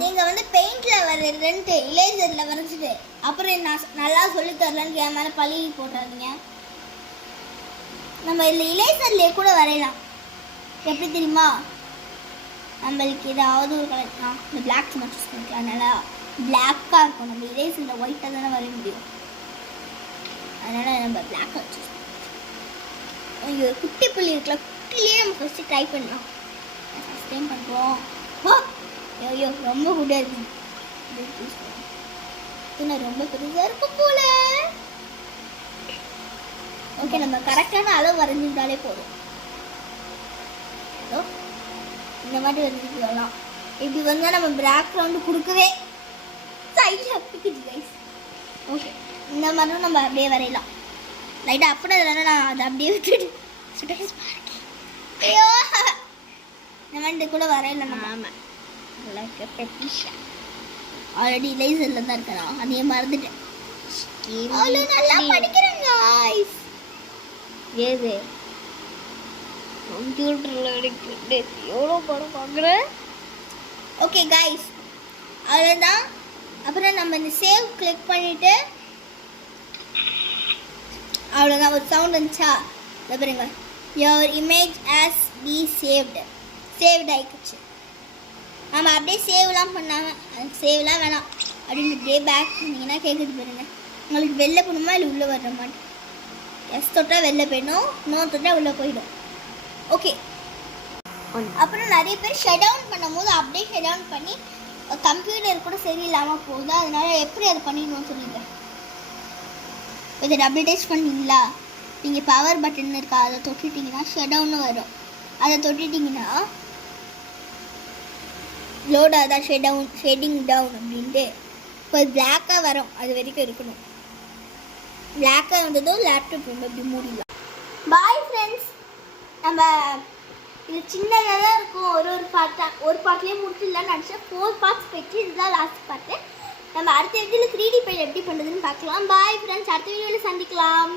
நீங்கள் வந்து பெயிண்டில் வரைகிறேன்ட்டு இலேசரில் வரைஞ்சிட்டு அப்புறம் நான் நல்லா சொல்லி தரலன்னு என் மேலே பழி போடுறாதீங்க. நம்ம இதில் இலேசர்லேயே கூட வரையலாம். எப்படி தெரியுமா? நம்மளுக்கு ஏதாவது ஒரு கலர் இந்த பிளாக் சும்மா சூஸ் பண்ணிக்கலாம். நல்லா பிளாக்காக இருக்கும். நம்ம இலேசரில் ஒயிட்டாக தானே வரைய முடியும். அதனால் நம்ம பிளாக்காக சூஸ் பண்ணிக்கலாம். இங்கே குட்டி புள்ளி இருக்கலாம். குட்டிலேயே நம்ம ஃபஸ்ட்டு ட்ரை பண்ணலாம். ஃபஸ்ட் டைம் பண்ணுறோம். ஐயோ ரொம்ப குட்டாக இருக்கு. இன்னும் ரொம்ப பெருசாக இருக்கும் போல. ஓகே, நம்ம கரெக்டான அளவு வரைஞ்சிருந்தாலே போதும். இந்த மாதிரி வரைஞ்சிக்கலாம். இப்படி வந்தால் நம்ம பேக்ரவுண்டு கொடுக்கவே சைடில் அப்படிக்குது கைஸ். ஓகே, இந்த மாதிரியும் நம்ம அப்படியே வரையலாம். லைட்டாக அப்படியே இல்லைன்னா நான் அதை அப்படியே விட்டுட்டு ஐயோ இந்த மாதிரி கூட வரையலாம். ஆமாம், ஆல்ரெடி இலேசரில் தான் இருக்கிறான். அதையே மறந்துட்டேன். நல்லா படிக்கிறேன் காய்ஸ். ஏது கம்ப்யூட்டரில் எடுக்கிறது எவ்வளோ படம் பார்க்குறேன். ஓகே காய்ஸ், அவ்வளோதான். அப்புறம் நம்ம இந்த சேவ் கிளிக் பண்ணிவிட்டு அவ்வளோதான். ஒரு சவுண்ட் வந்துச்சா? இதை பாருங்க, your image as B saved ஆயிடுச்சு. நம்ம அப்படியே சேவ்லாம் பண்ணாமல் சேவ்லாம் வேணாம் அப்படின்னு இப்படியே பேக் பண்ணிங்கன்னா கேட்குது பாருங்க. உங்களுக்கு வெளில போகணுமா இல்லை உள்ளே வர்ற மாதிரி? எஸ் தொட்டால் வெளில போயிடும், நோ தொட்டால் உள்ளே போயிடும். ஓகே, அப்புறம் நிறைய பேர் ஷட் டவுன் பண்ணும் போது அப்படியே ஷட் டவுன் பண்ணி கம்ப்யூட்டர் கூட சரியில்லாமல் போகுது. அதனால எப்படி அதை பண்ணிடணும்னு சொல்லிடுறேன். இதை டபுள் டச் பண்ணிங்களா, நீங்கள் பவர் பட்டன் இருக்கா, அதை தொட்டுட்டிங்கன்னா ஷட் டவுன்னு வரும். அதை தொட்டுட்டிங்கன்னா லோட் ஆதான் ஷேடிங் டவுன் அப்படின்ட்டு இப்போ பிளாக்காக வரும். அது வரைக்கும் இருக்கணும். பிளாக்காக வந்ததும் லேப்டாப் ரொம்ப இப்படி மூடிடலாம். பாய் ஃப்ரெண்ட்ஸ், நம்ம இது சின்னதாக தான் இருக்கும். ஒரு பார்ட்லேயே முடிச்சிடலான்னு நினச்சேன். 4 பார்ட்ஸ் போயிடுச்சு. இதுதான் லாஸ்ட் பார்ட்டு. நம்ம அடுத்த வீடியோவில் 3D பெயிண்ட் எப்படி பண்ணுறதுன்னு பார்க்கலாம். பாய் ஃப்ரெண்ட்ஸ், அடுத்த வீடியோவில் சந்திக்கலாம்.